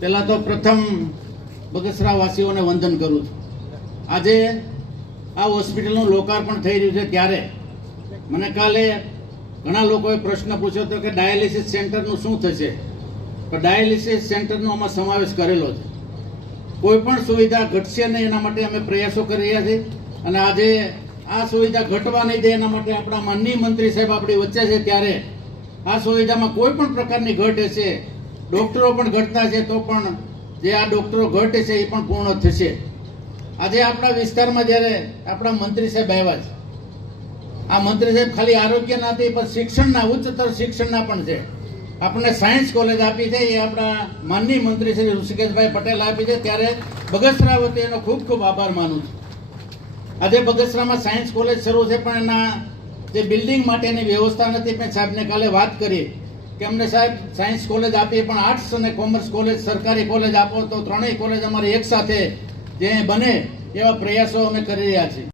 પહેલાં તો પ્રથમ બગસરા વાસીઓને વંદન કરું છું. આજે આ હોસ્પિટલનું લોકાર્પણ થઈ રહ્યું છે ત્યારે મને કાલે ઘણા લોકોએ પ્રશ્ન પૂછ્યો હતો કે ડાયાલિસિસ સેન્ટરનું શું થશે. પણ ડાયાલિસિસ સેન્ટરનો આમાં સમાવેશ કરેલો છે. કોઈ પણ સુવિધા ઘટશે નહીં એના માટે અમે પ્રયાસો કરી રહ્યા છીએ અને આજે આ સુવિધા ઘટવા નહીં દે એના માટે આપણા માનનીય મંત્રી સાહેબ આપણી વચ્ચે છે ત્યારે આ સુવિધામાં કોઈ પણ પ્રકારની ઘટ હશે, ડૉક્ટરો પણ ઘટતા છે તો પણ જે આ ડૉક્ટરો ઘટ છે એ પણ પૂર્ણ થશે. આજે આપણા વિસ્તારમાં જ્યારે આપણા મંત્રી સાહેબ આવ્યા છે, આ મંત્રી સાહેબ ખાલી આરોગ્યના નથી પણ શિક્ષણના, ઉચ્ચતર શિક્ષણના પણ છે. આપણને સાયન્સ કોલેજ આપી છે એ આપણા માનનીય મંત્રી શ્રી ઋષિકેશભાઈ પટેલ આપી છે ત્યારે બગસરા વતી એનો ખૂબ ખૂબ આભાર માનું છું. આજે બગસરામાં સાયન્સ કોલેજ શરૂ છે પણ એના જે બિલ્ડિંગ માટેની વ્યવસ્થા નથી. મેં સાહેબને કાલે વાત કરી કે અમને સાહેબ સાયન્સ કોલેજ આપીએ પણ આર્ટ્સ અને કોમર્સ કોલેજ, સરકારી કોલેજ આપો તો ત્રણેય કોલેજ અમારી એક સાથે જે બને એવા પ્રયાસો અમે કરી રહ્યા છીએ.